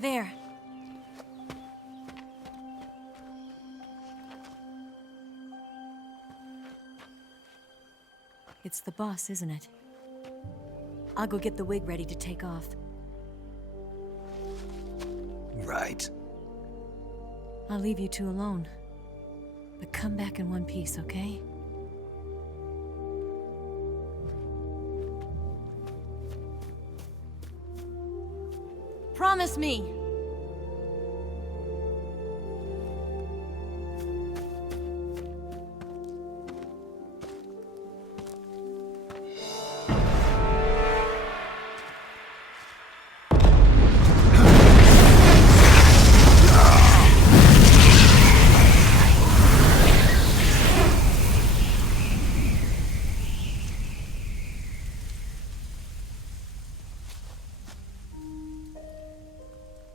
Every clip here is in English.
There. It's the boss, isn't it? I'll go get the wig ready to take off. Right. I'll leave you two alone. But come back in one piece, okay? Promise me!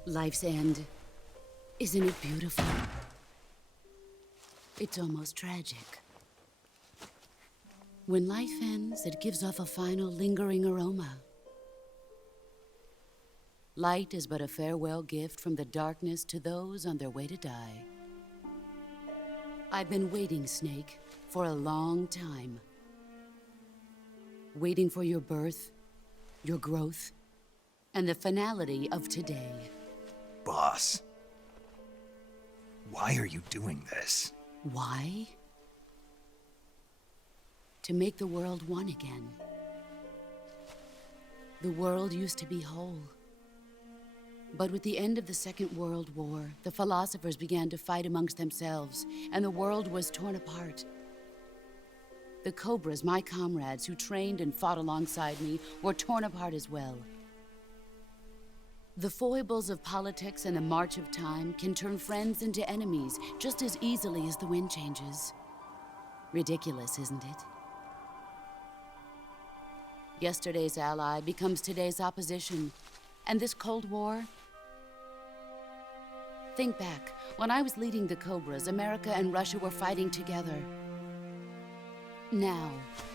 Life's end. Isn't it beautiful? It's almost tragic. When life ends, it gives off a final lingering aroma. Light is but a farewell gift from the darkness to those on their way to die. I've been waiting, Snake, for a long time. Waiting for your birth, your growth, and the finality of today. Boss. Why are you doing this? Why? To make the world one again. The world used to be whole. But with the end of the Second World War, the philosophers began to fight amongst themselves, and the world was torn apart. The Cobras, my comrades who trained and fought alongside me, were torn apart as well. The foibles of politics and the march of time can turn friends into enemies just as easily as the wind changes. Ridiculous, isn't it? Yesterday's ally becomes today's opposition. And this Cold War? Think back. When I was leading the Cobras, America and Russia were fighting together. Now,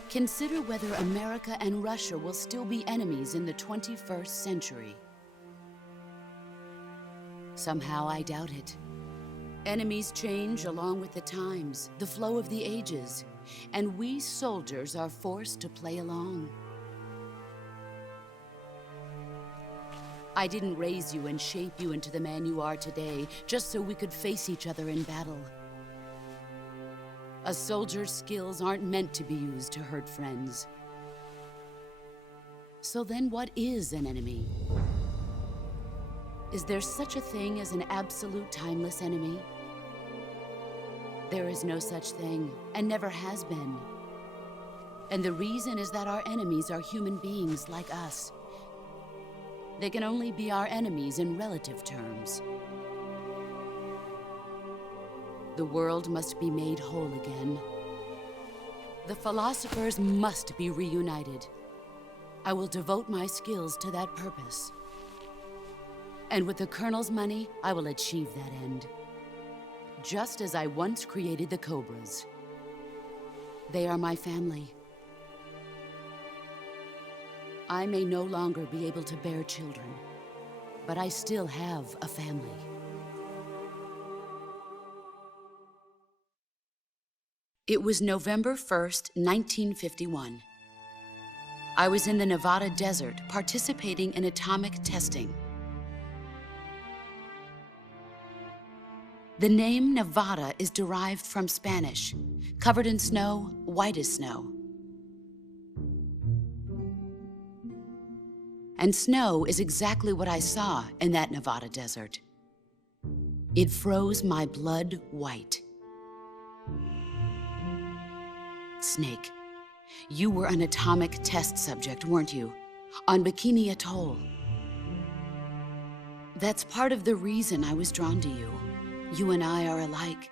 consider whether America and Russia will still be enemies in the 21st century. Somehow I doubt it. Enemies change along with the times, the flow of the ages, and we soldiers are forced to play along. I didn't raise you and shape you into the man you are today just so we could face each other in battle. A soldier's skills aren't meant to be used to hurt friends. So then what is an enemy? Is there such a thing as an absolute timeless enemy? There is no such thing, and never has been. And the reason is that our enemies are human beings like us. They can only be our enemies in relative terms. The world must be made whole again. The philosophers must be reunited. I will devote my skills to that purpose. And with the Colonel's money, I will achieve that end. Just as I once created the Cobras. They are my family. I may no longer be able to bear children, but I still have a family. It was November 1st, 1951. I was in the Nevada desert participating in atomic testing. The name Nevada is derived from Spanish, covered in snow, white as snow. And snow is exactly what I saw in that Nevada desert. It froze my blood white. Snake, you were an atomic test subject, weren't you? On Bikini Atoll. That's part of the reason I was drawn to you. You and I are alike.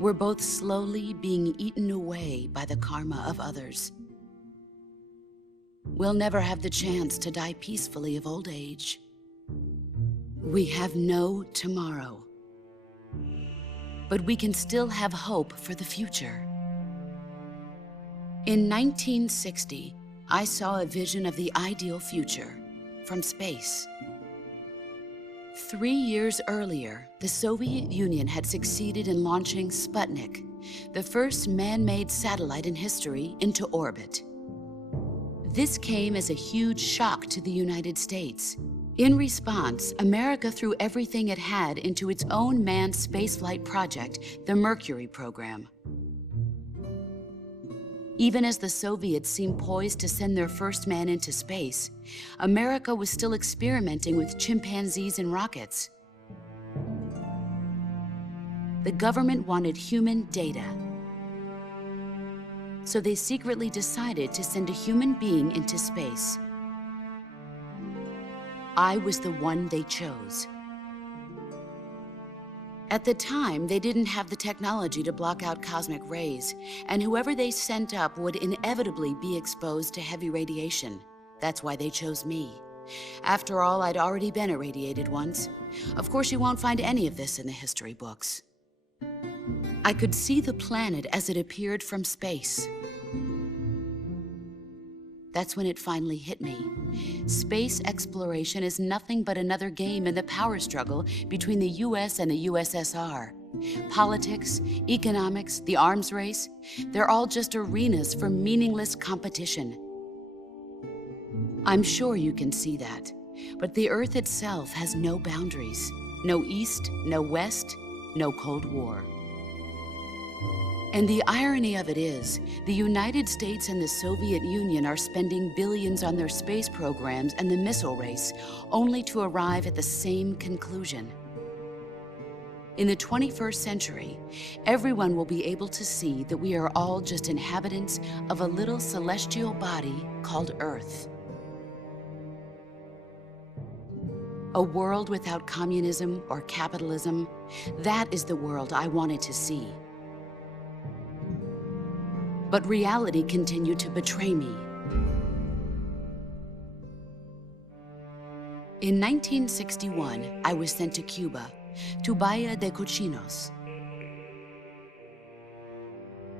We're both slowly being eaten away by the karma of others. We'll never have the chance to die peacefully of old age. We have no tomorrow. But we can still have hope for the future. In 1960, I saw a vision of the ideal future from space. 3 years earlier, the Soviet Union had succeeded in launching Sputnik, the first man-made satellite in history, into orbit. This came as a huge shock to the United States. In response, America threw everything it had into its own manned spaceflight project, the Mercury program. Even as the Soviets seemed poised to send their first man into space, America was still experimenting with chimpanzees and rockets. The government wanted human data, so they secretly decided to send a human being into space. I was the one they chose. At the time, they didn't have the technology to block out cosmic rays, and whoever they sent up would inevitably be exposed to heavy radiation. That's why they chose me. After all, I'd already been irradiated once. Of course, you won't find any of this in the history books. I could see the planet as it appeared from space. That's when it finally hit me. Space exploration is nothing but another game in the power struggle between the US and the USSR. Politics, economics, the arms race, they're all just arenas for meaningless competition. I'm sure you can see that, but the Earth itself has no boundaries. No East, no West, no Cold War. And the irony of it is, the United States and the Soviet Union are spending billions on their space programs and the missile race, only to arrive at the same conclusion. In the 21st century, everyone will be able to see that we are all just inhabitants of a little celestial body called Earth. A world without communism or capitalism, that is the world I wanted to see. But reality continued to betray me. In 1961, I was sent to Cuba, to Bahia de Cochinos.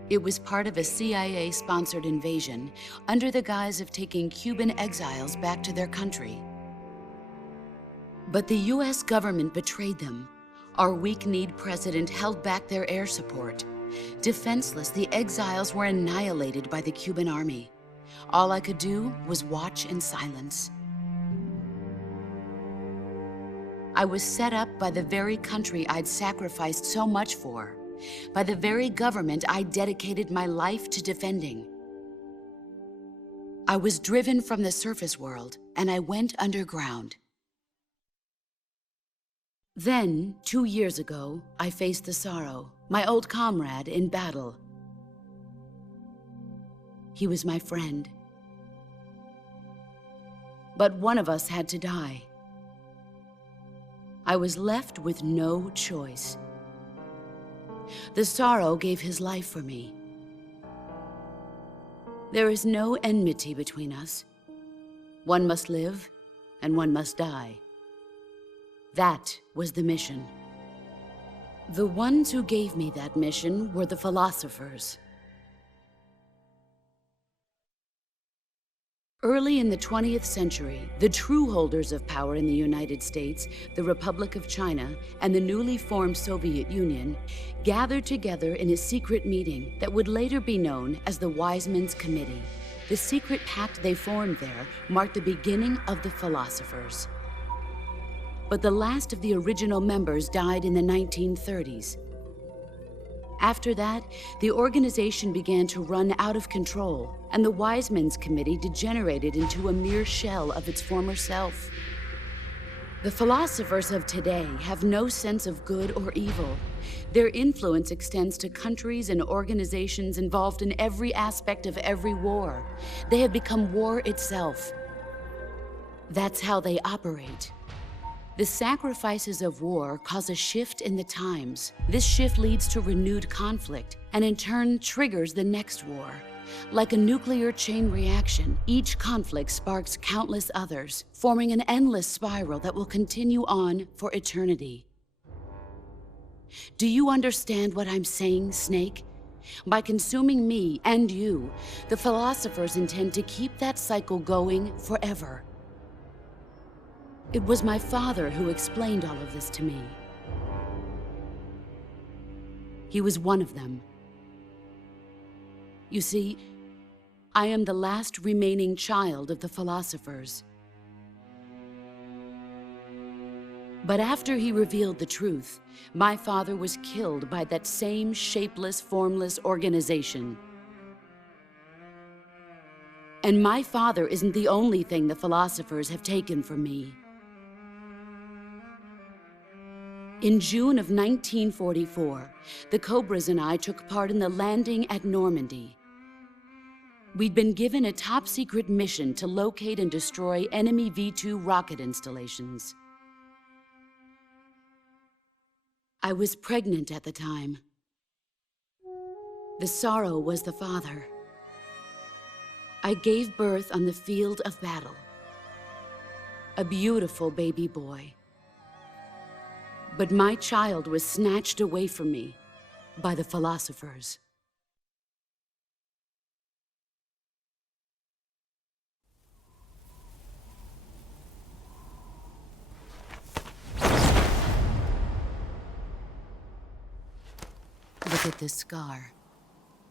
It was part of a CIA-sponsored invasion under the guise of taking Cuban exiles back to their country. But the US government betrayed them. Our weak-kneed president held back their air support. Defenseless, the exiles were annihilated by the Cuban army. All I could do was watch in silence. I was set up by the very country I'd sacrificed so much for, by the very government I dedicated my life to defending. I was driven from the surface world, and I went underground. Then, 2 years ago, I faced the Sorrow, my old comrade in battle. He was my friend. But one of us had to die. I was left with no choice. The Sorrow gave his life for me. There is no enmity between us. One must live, and one must die. That was the mission. The ones who gave me that mission were the philosophers. Early in the 20th century, the true holders of power in the United States, the Republic of China, and the newly formed Soviet Union gathered together in a secret meeting that would later be known as the Wiseman's Committee. The secret pact they formed there marked the beginning of the philosophers. But the last of the original members died in the 1930s. After that, the organization began to run out of control, and the Wiseman's Committee degenerated into a mere shell of its former self. The philosophers of today have no sense of good or evil. Their influence extends to countries and organizations involved in every aspect of every war. They have become war itself. That's how they operate. The sacrifices of war cause a shift in the times. This shift leads to renewed conflict, and in turn triggers the next war. Like a nuclear chain reaction, each conflict sparks countless others, forming an endless spiral that will continue on for eternity. Do you understand what I'm saying, Snake? By consuming me and you, the philosophers intend to keep that cycle going forever. It was my father who explained all of this to me. He was one of them. You see, I am the last remaining child of the philosophers. But after he revealed the truth, my father was killed by that same shapeless, formless organization. And my father isn't the only thing the philosophers have taken from me. In June of 1944, the Cobras and I took part in the landing at Normandy. We'd been given a top-secret mission to locate and destroy enemy V-2 rocket installations. I was pregnant at the time. The sorrow was the father. I gave birth on the field of battle. A beautiful baby boy. But my child was snatched away from me by the philosophers. Look at this scar.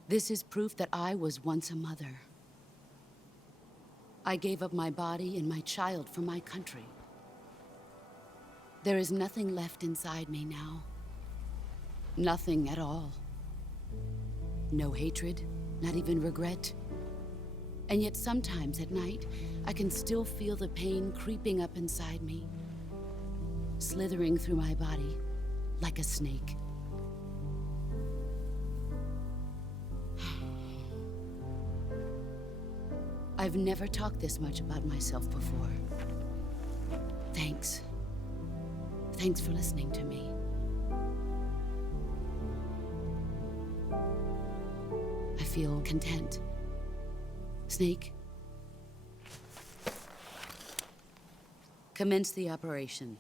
This is proof that I was once a mother. I gave up my body and my child for my country. There is nothing left inside me now. Nothing at all. No hatred, not even regret. And yet sometimes at night, I can still feel the pain creeping up inside me, slithering through my body like a snake. I've never talked this much about myself before. Thanks. Thanks for listening to me. I feel content. Snake, commence the operation.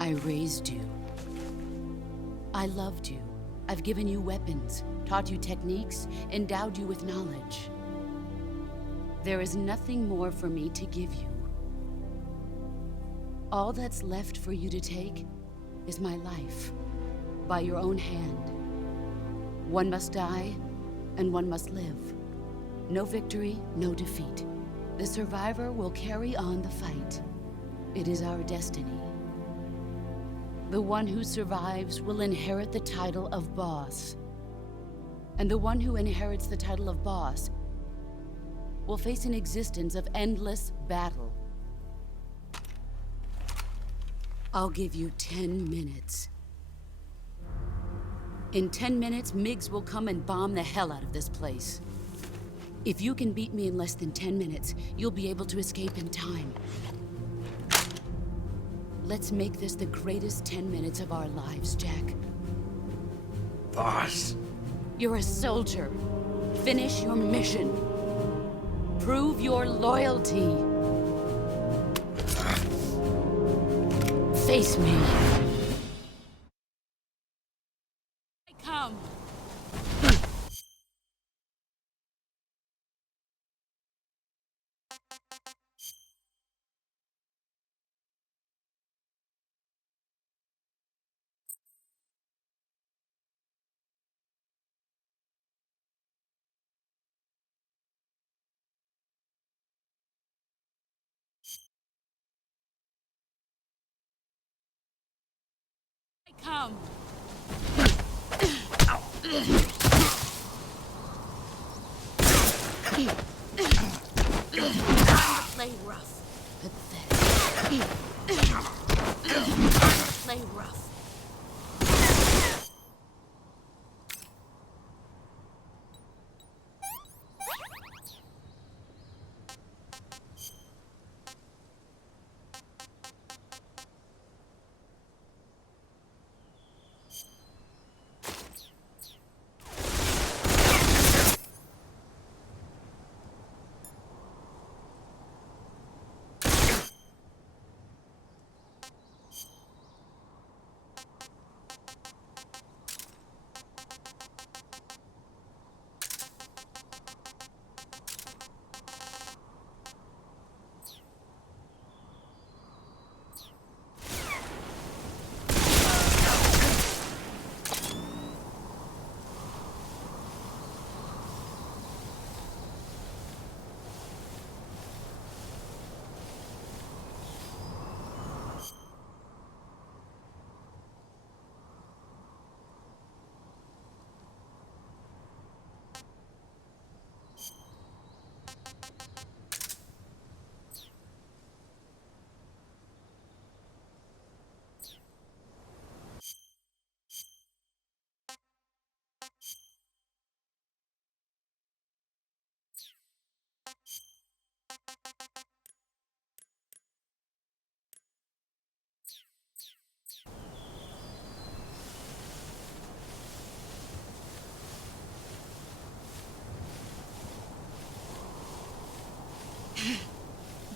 I raised you. I loved you. I've given you weapons, taught you techniques, endowed you with knowledge. There is nothing more for me to give you. All that's left for you to take is my life, by your own hand. One must die, and one must live. No victory, no defeat. The survivor will carry on the fight. It is our destiny. The one who survives will inherit the title of boss. And the one who inherits the title of boss will face an existence of endless battle. I'll give you 10 minutes. In 10 minutes, MiGs will come and bomb the hell out of this place. If you can beat me in less than 10 minutes, you'll be able to escape in time. Let's make this the greatest 10 minutes of our lives, Jack. Boss. You're a soldier. Finish your mission. Prove your loyalty. Face me. come. Time to play rough. Pathetic. Time to play rough.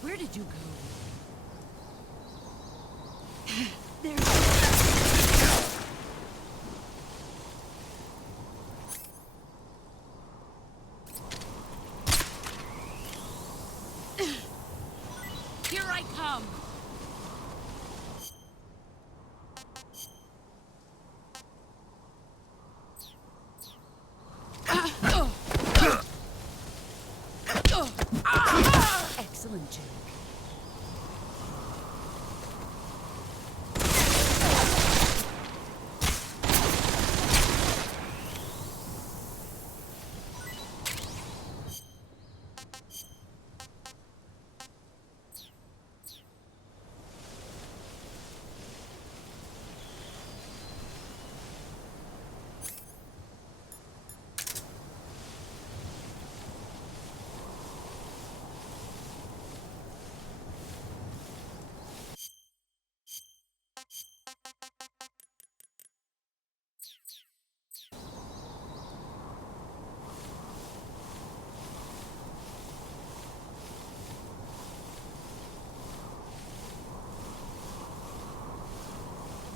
Where did you go? Here I come! Excellent, Jake.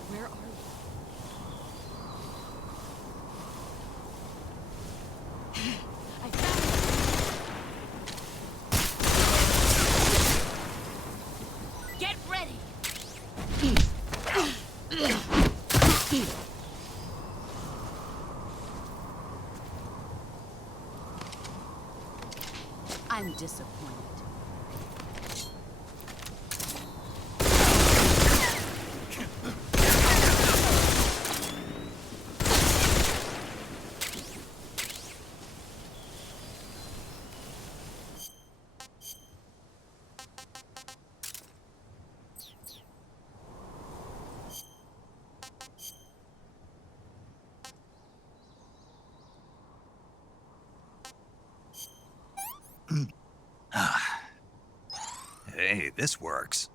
Where are you? I found you! Get ready! I'm disappointed. Hey, this works.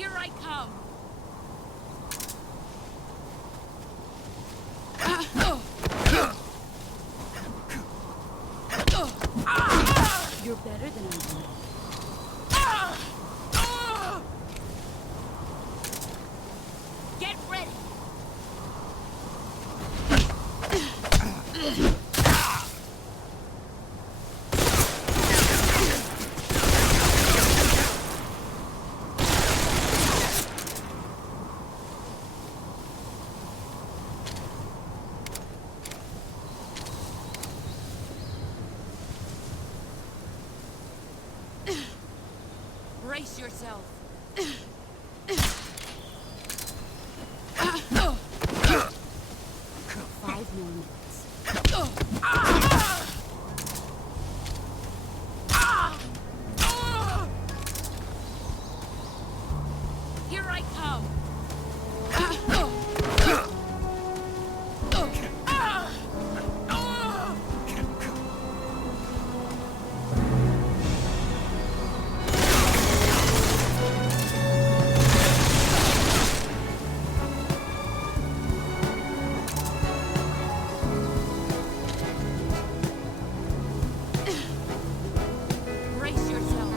Here I come! You're better than I am. Get ready! Brace yourself. 5 more minutes. Here I come. Brace yourself.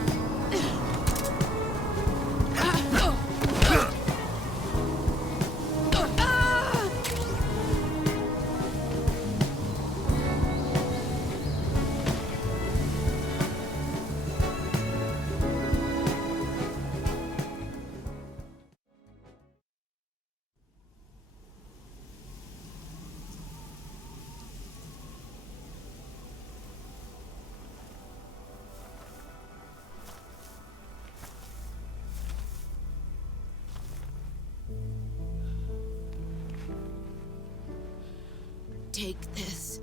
Take this.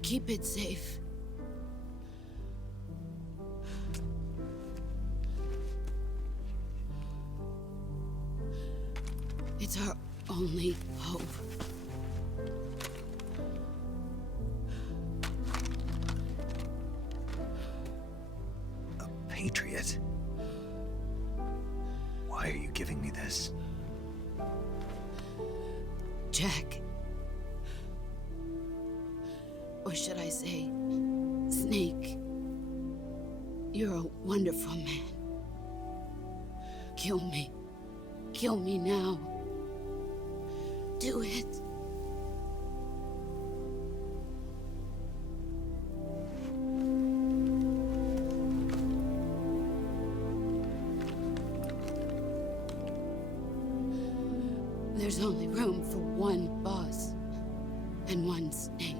Keep it safe. It's our only hope. A patriot? Why are you giving me this? Jack. Or should I say, Snake? You're a wonderful man. Kill me. Kill me now. Do it. There's only room for one boss and one snake.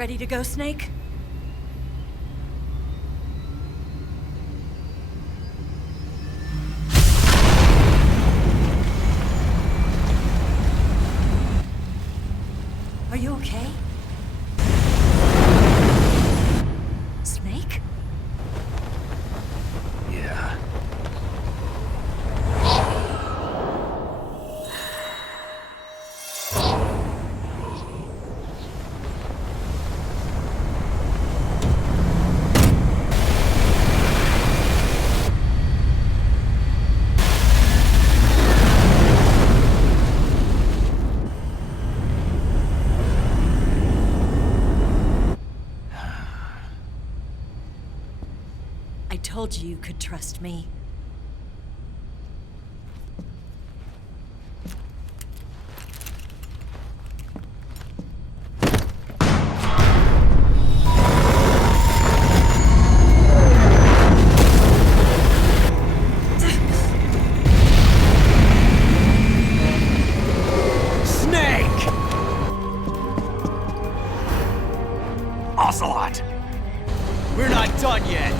Ready to go, Snake? Are you okay? Snake? Yeah. I told you you could trust me. Snake! Ocelot! We're not done yet!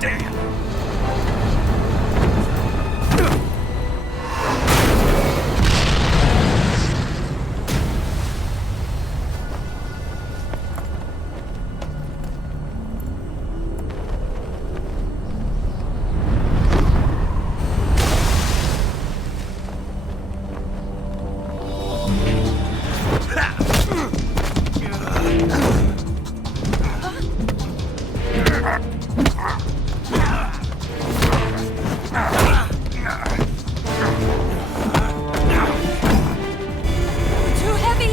Damn! Too heavy!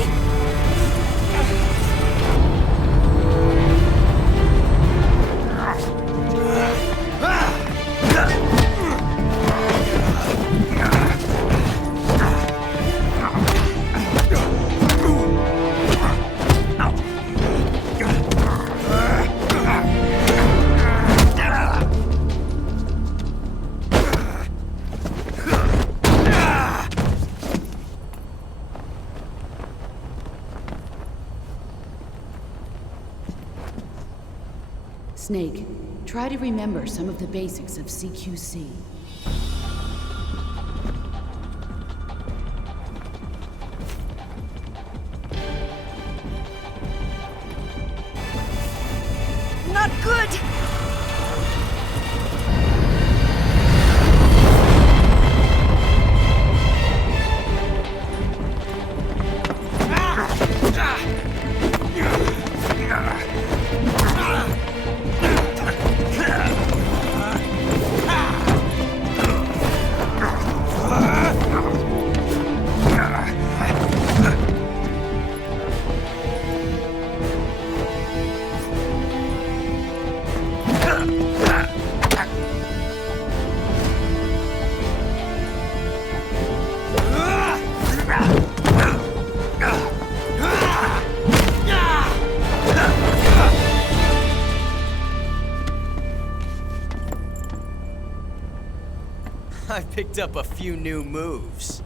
Snake, try to remember some of the basics of CQC. Not good! I picked up a few new moves.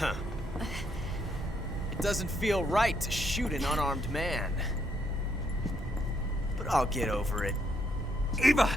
Huh. It doesn't feel right to shoot an unarmed man. But I'll get over it. Eva!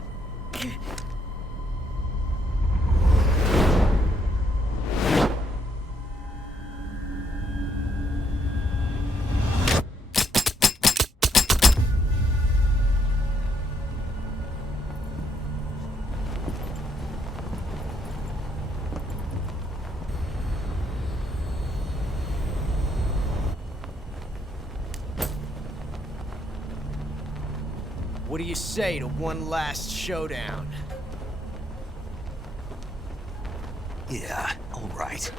What do you say to one last showdown? Yeah, all right.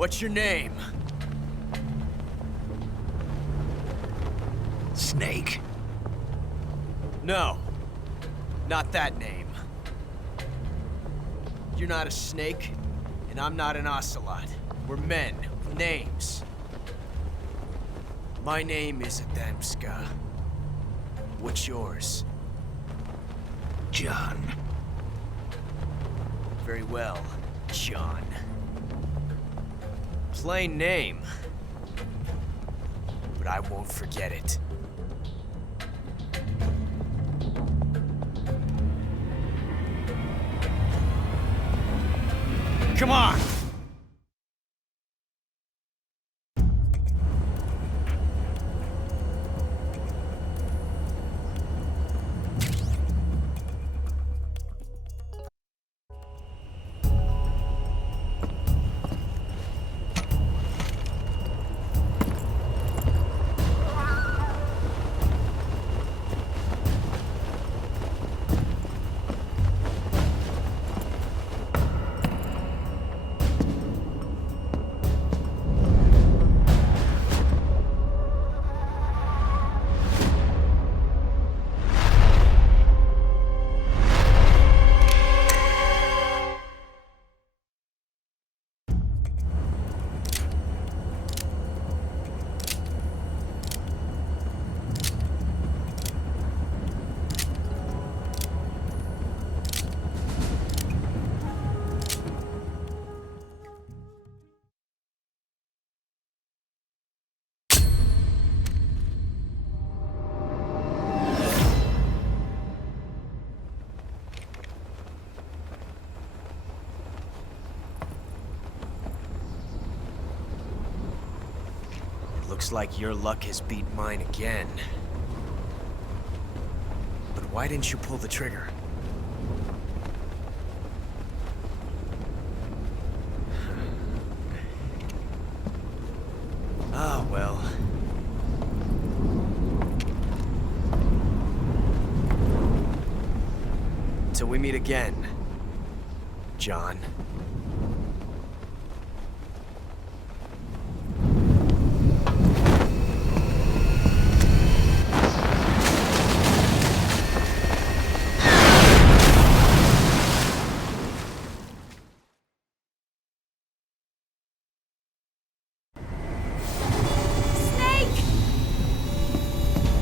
What's your name? Snake. No. Not that name. You're not a snake, and I'm not an ocelot. We're men with names. My name is Adamska. What's yours? John. Very well, John. Plain name. But I won't forget it. Come on! Looks like your luck has beat mine again. But why didn't you pull the trigger? Ah, well. Till we meet again, John.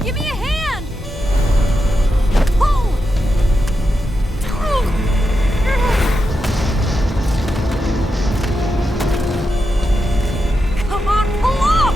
Give me a hand! Pull! Come on, pull up!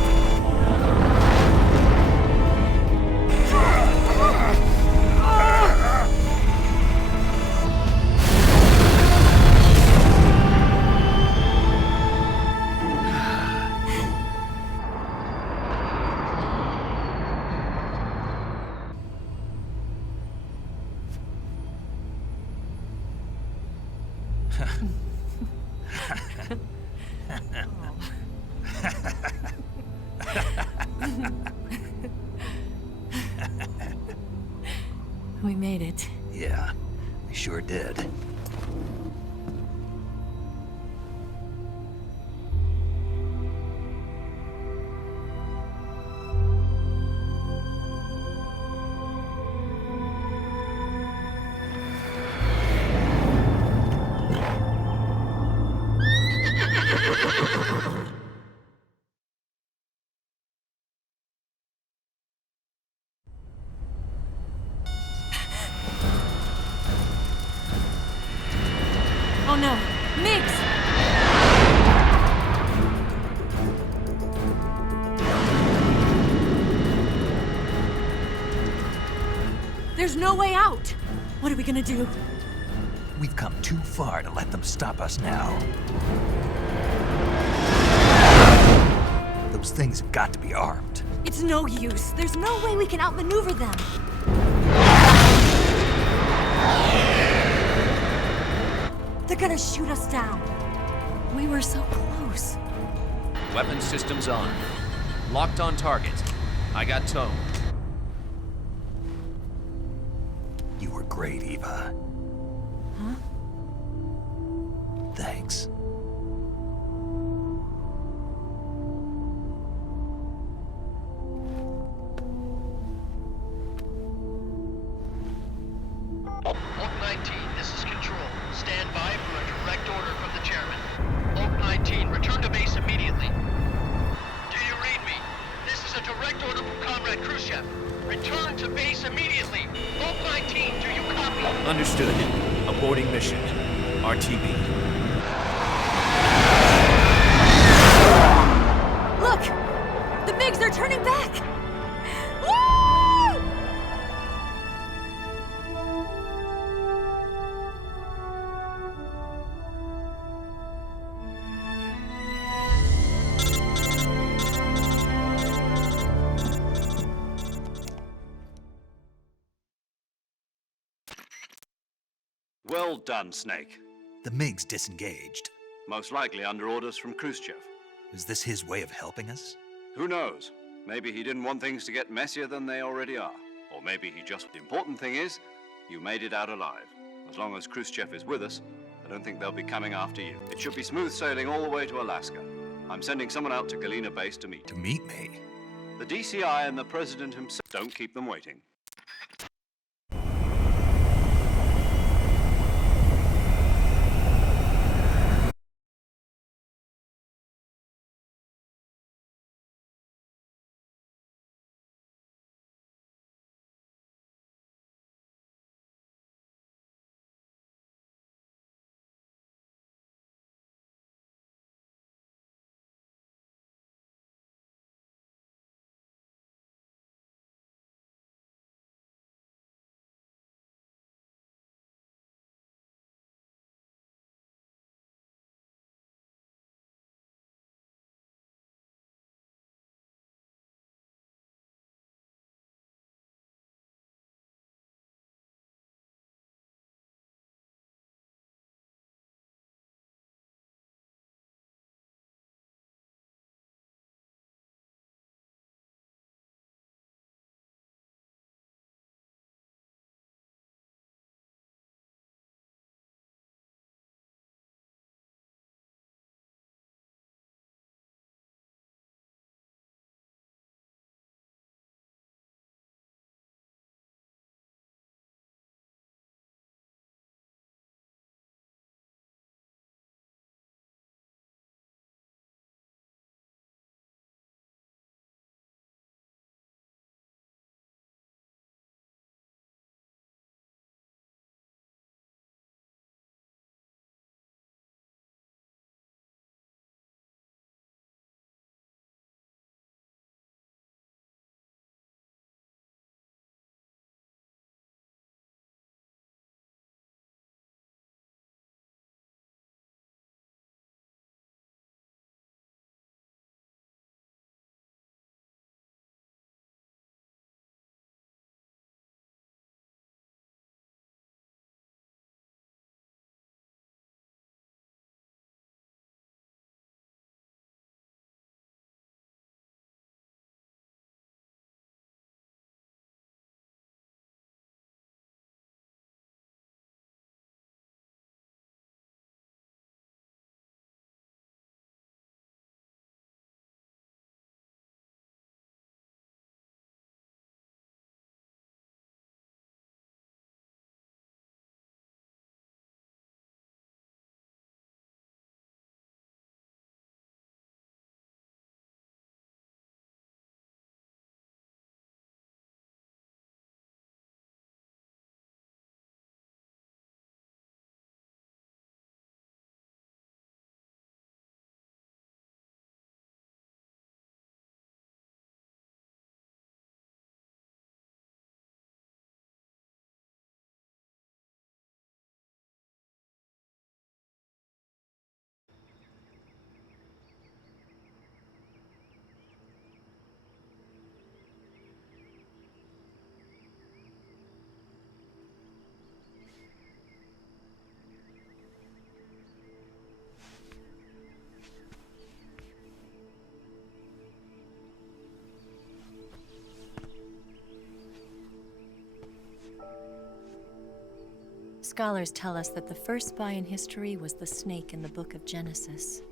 We made it. Yeah, we sure did. Oh no, Miggs! There's no way out! What are we gonna do? We've come too far to let them stop us now. Those things have got to be armed. It's no use. There's no way we can outmaneuver them. They're gonna shoot us down. We were so close. Weapon systems on. Locked on target. I got towed. You were great, Eva. Huh? Thanks. mission. RTB. Look! The MiGs are turning back! Woo! Well done, Snake. The MiGs disengaged. Most likely under orders from Khrushchev. Is this his way of helping us? Who knows? Maybe he didn't want things to get messier than they already are. Or maybe he just... The important thing is, you made it out alive. As long as Khrushchev is with us, I don't think they'll be coming after you. It should be smooth sailing all the way to Alaska. I'm sending someone out to Galena Base to meet To you. meet me? The DCI and the President himself. Don't keep them waiting. Scholars tell us that the first spy in history was the snake in the book of Genesis.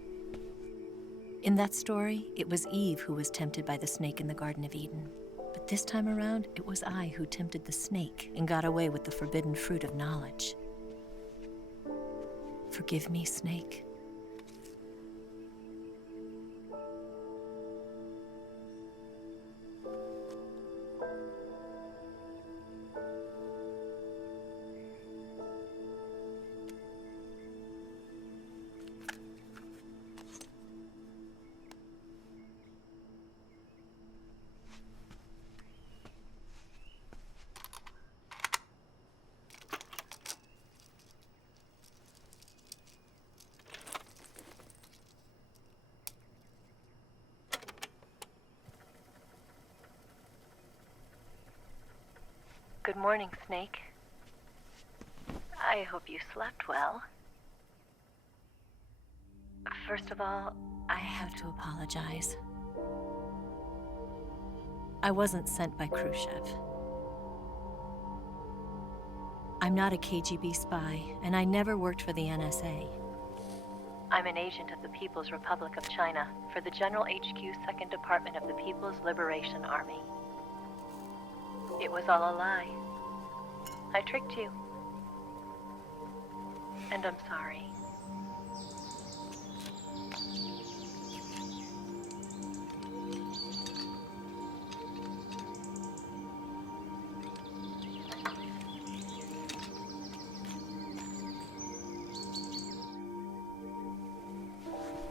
In that story, it was Eve who was tempted by the snake in the Garden of Eden. But this time around, it was I who tempted the snake and got away with the forbidden fruit of knowledge. Forgive me, Snake. Good morning, Snake. I hope you slept well. First of all, I have to apologize. I wasn't sent by Khrushchev. I'm not a KGB spy, and I never worked for the NSA. I'm an agent of the People's Republic of China for the General HQ 2nd Department of the People's Liberation Army. It was all a lie. I tricked you. And I'm sorry.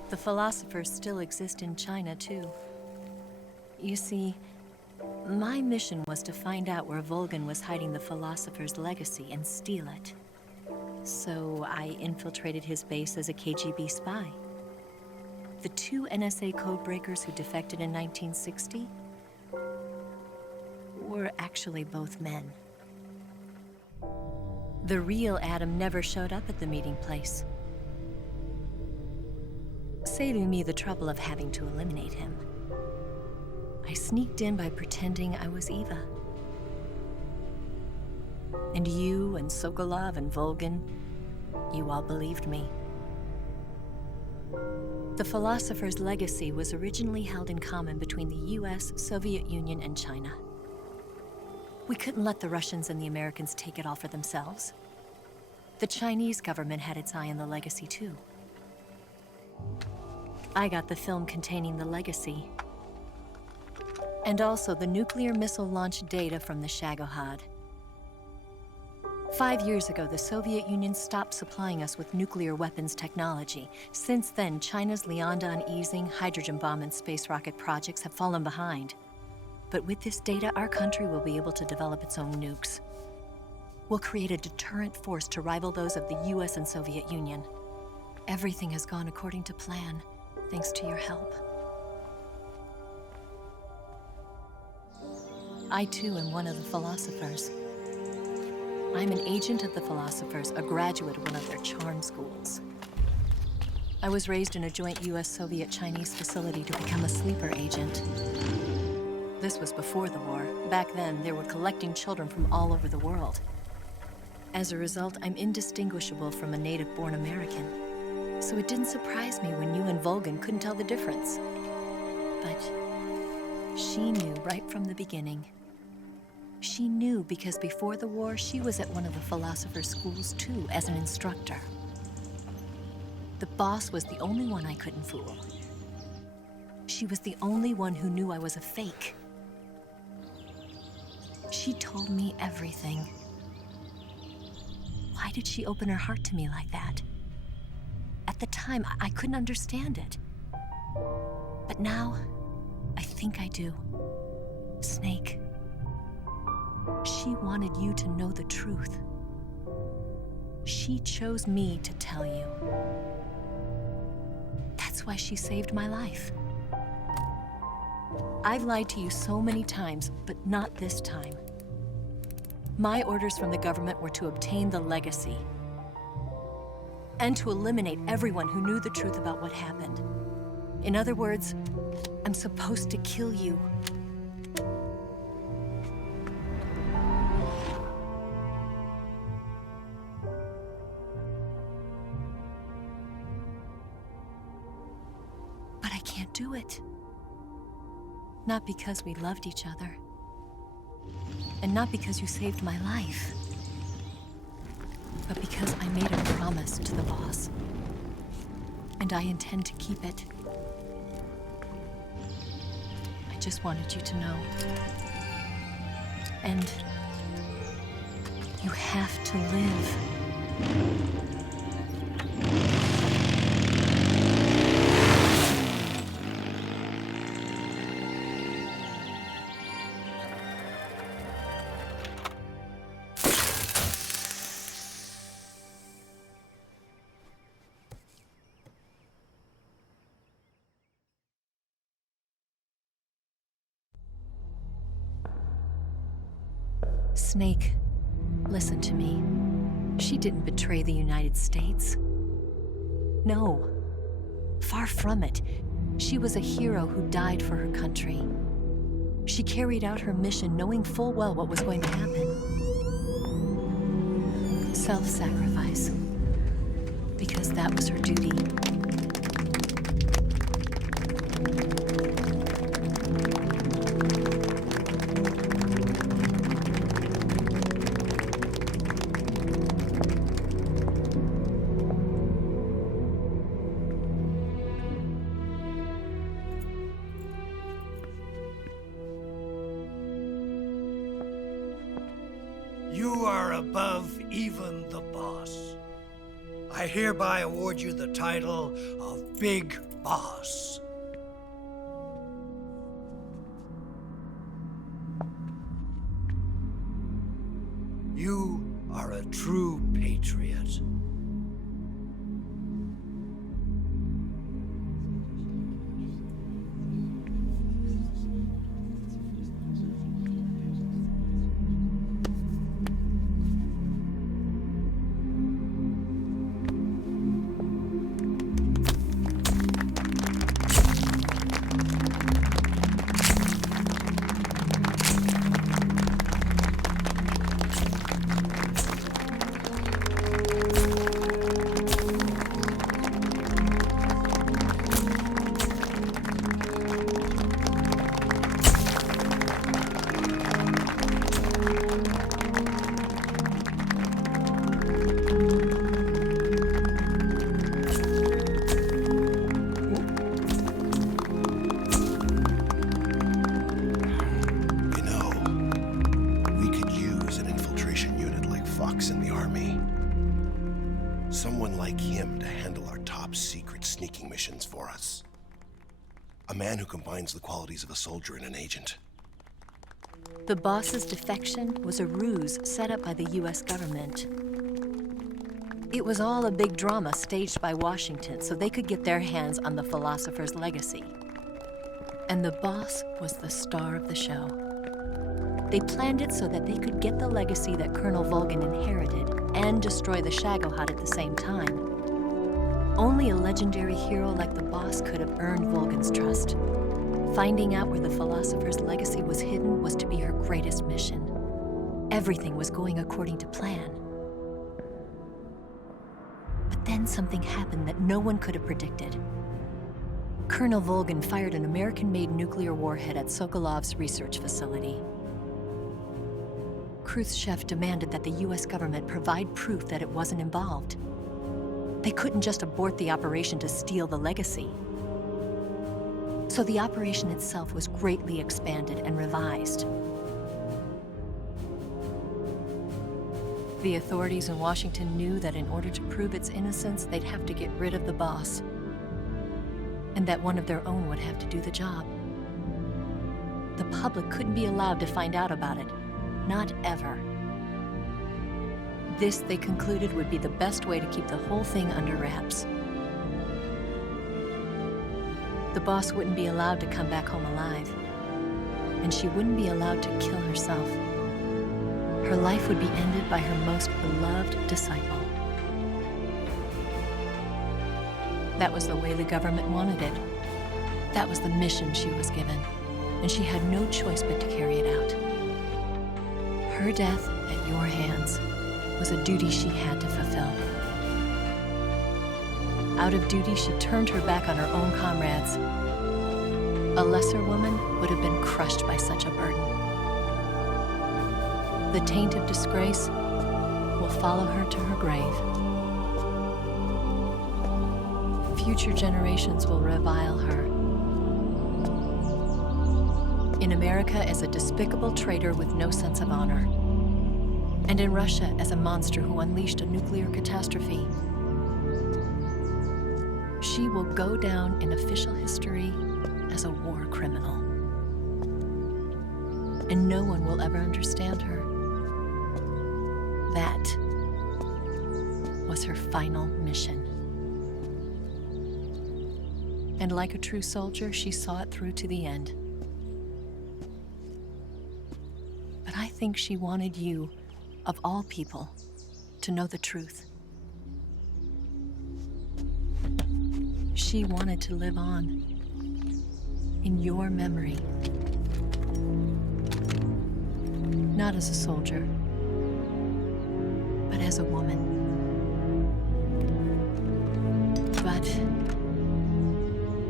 The philosophers still exist in China, too. You see, my mission was to find out where Volgin was hiding the philosopher's legacy and steal it. So I infiltrated his base as a KGB spy. The 2 NSA codebreakers who defected in 1960 were actually both men. The real Adam never showed up at the meeting place, saving me the trouble of having to eliminate him. I sneaked in by pretending I was Eva. And you and Sokolov and Volgin, you all believed me. The philosopher's legacy was originally held in common between the US, Soviet Union, and China. We couldn't let the Russians and the Americans take it all for themselves. The Chinese government had its eye on the legacy, too. I got the film containing the legacy, and also the nuclear missile launch data from the Shagohod. 5 years ago, the Soviet Union stopped supplying us with nuclear weapons technology. Since then, China's Liaodong easing, hydrogen bomb, and space rocket projects have fallen behind. But with this data, our country will be able to develop its own nukes. We'll create a deterrent force to rival those of the US and Soviet Union. Everything has gone according to plan, thanks to your help. I too am one of the philosophers. I'm an agent of the philosophers, a graduate of one of their charm schools. I was raised in a joint US-Soviet-Chinese facility to become a sleeper agent. This was before the war. Back then, they were collecting children from all over the world. As a result, I'm indistinguishable from a native-born American. So it didn't surprise me when you and Volgin couldn't tell the difference. But she knew right from the beginning. She knew because before the war, she was at one of the philosopher's schools too, as an instructor. The boss was the only one I couldn't fool. She was the only one who knew I was a fake. She told me everything. Why did she open her heart to me like that? At the time, I couldn't understand it. But now, I think I do. Snake. She wanted you to know the truth. She chose me to tell you. That's why she saved my life. I've lied to you so many times, but not this time. My orders from the government were to obtain the legacy and to eliminate everyone who knew the truth about what happened. In other words, I'm supposed to kill you. But I can't do it. Not because we loved each other. And not because you saved my life. But because I made a promise to the boss. And I intend to keep it. I just wanted you to know. And you have to live. Snake, listen to me. She didn't betray the United States. No. Far from it. She was a hero who died for her country. She carried out her mission knowing full well what was going to happen. Self-sacrifice. Because that was her duty. You are above even the boss. I hereby award you the title of Big Boss. You are a true patriot. In the army. Someone like him to handle our top secret sneaking missions for us. A man who combines the qualities of a soldier and an agent. The boss's defection was a ruse set up by the US government. It was all a big drama staged by Washington so they could get their hands on the philosopher's legacy. And the boss was the star of the show. They planned it so that they could get the legacy that Colonel Volgin inherited and destroy the Shagohod at the same time. Only a legendary hero like the boss could have earned Volgin's trust. Finding out where the philosopher's legacy was hidden was to be her greatest mission. Everything was going according to plan. But then something happened that no one could have predicted. Colonel Volgin fired an American-made nuclear warhead at Sokolov's research facility. Khrushchev demanded that the US government provide proof that it wasn't involved. They couldn't just abort the operation to steal the legacy. So the operation itself was greatly expanded and revised. The authorities in Washington knew that in order to prove its innocence, they'd have to get rid of the boss, and that one of their own would have to do the job. The public couldn't be allowed to find out about it. Not ever. This, they concluded, would be the best way to keep the whole thing under wraps. The boss wouldn't be allowed to come back home alive, and she wouldn't be allowed to kill herself. Her life would be ended by her most beloved disciple. That was the way the government wanted it. That was the mission she was given, and she had no choice but to carry it out. Her death at your hands was a duty she had to fulfill. Out of duty, she turned her back on her own comrades. A lesser woman would have been crushed by such a burden. The taint of disgrace will follow her to her grave. Future generations will revile her. In America as a despicable traitor with no sense of honor. And in Russia as a monster who unleashed a nuclear catastrophe. She will go down in official history as a war criminal. And no one will ever understand her. That was her final mission. And like a true soldier, she saw it through to the end. But I think she wanted you, of all people, to know the truth. She wanted to live on, in your memory. Not as a soldier, but as a woman. But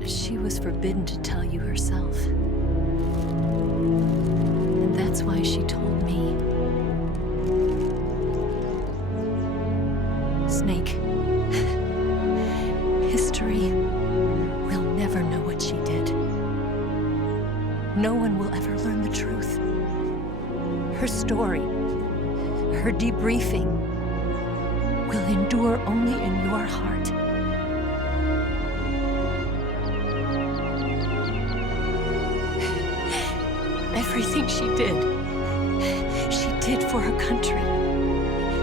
she was forbidden to tell you herself. And that's why she told me. Snake, history will never know what she did. No one will ever learn the truth. Her story, her debriefing, will endure only in your heart. Everything she did for her country.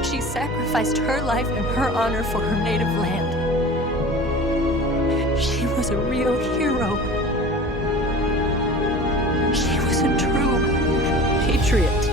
She sacrificed her life and her honor for her native land. She was a real hero. She was a true patriot.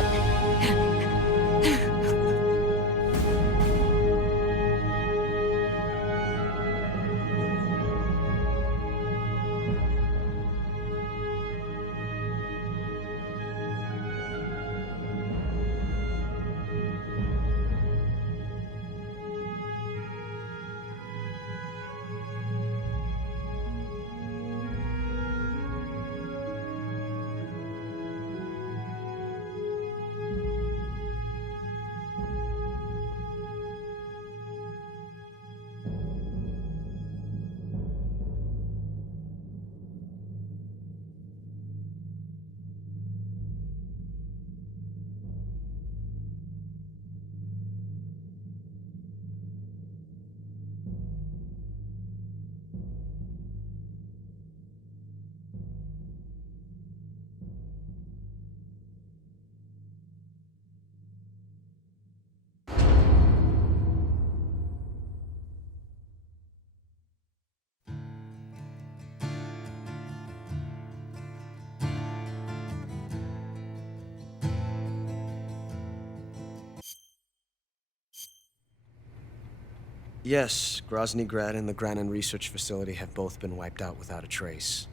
Yes, Grozny Grad and the Granin Research Facility have both been wiped out without a trace.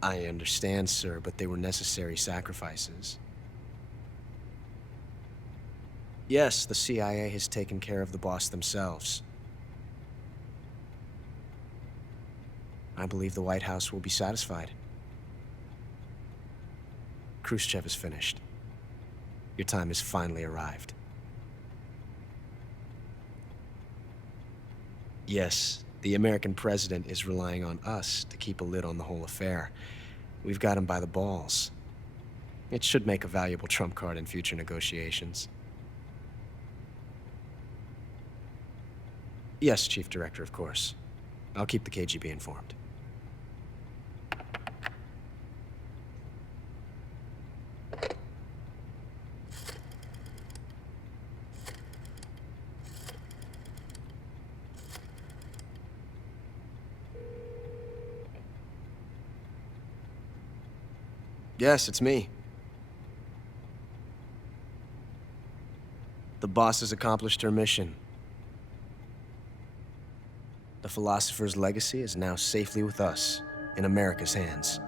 I understand, sir, but they were necessary sacrifices. Yes, the CIA has taken care of the boss themselves. I believe the White House will be satisfied. Khrushchev is finished. Your time has finally arrived. Yes, the American president is relying on us to keep a lid on the whole affair. We've got him by the balls. It should make a valuable trump card in future negotiations. Yes, Chief Director, of course. I'll keep the KGB informed. Yes, it's me. The boss has accomplished her mission. The philosopher's legacy is now safely with us, in America's hands.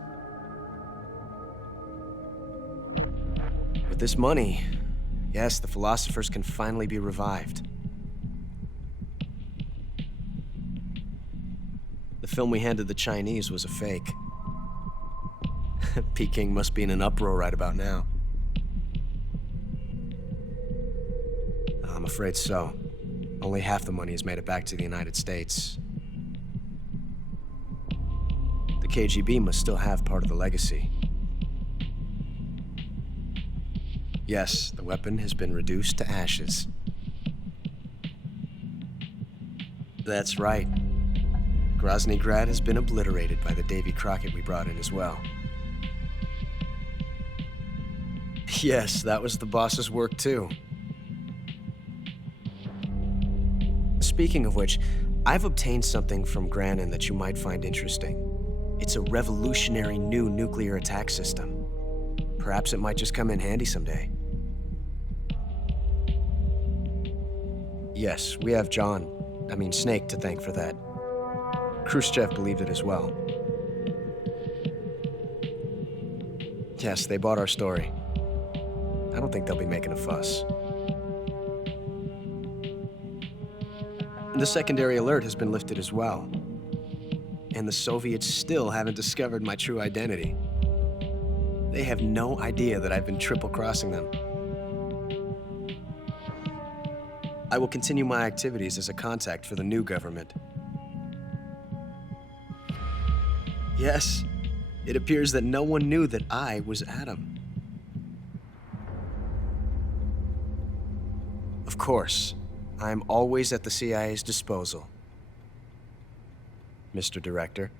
With this money, yes, the philosophers can finally be revived. The film we handed the Chinese was a fake. Peking must be in an uproar right about now. I'm afraid so. Only half the money has made it back to the United States. The KGB must still have part of the legacy. Yes, the weapon has been reduced to ashes. That's right. Grozny Grad has been obliterated by the Davy Crockett we brought in as well. Yes, that was the boss's work too. Speaking of which, I've obtained something from Granin that you might find interesting. It's a revolutionary new nuclear attack system. Perhaps it might just come in handy someday. Yes, we have Snake to thank for that. Khrushchev believed it as well. Yes, they bought our story. I don't think they'll be making a fuss. The secondary alert has been lifted as well. And the Soviets still haven't discovered my true identity. They have no idea that I've been triple-crossing them. I will continue my activities as a contact for the new government. Yes, it appears that no one knew that I was Adam. Of course, I am always at the CIA's disposal, Mr. Director.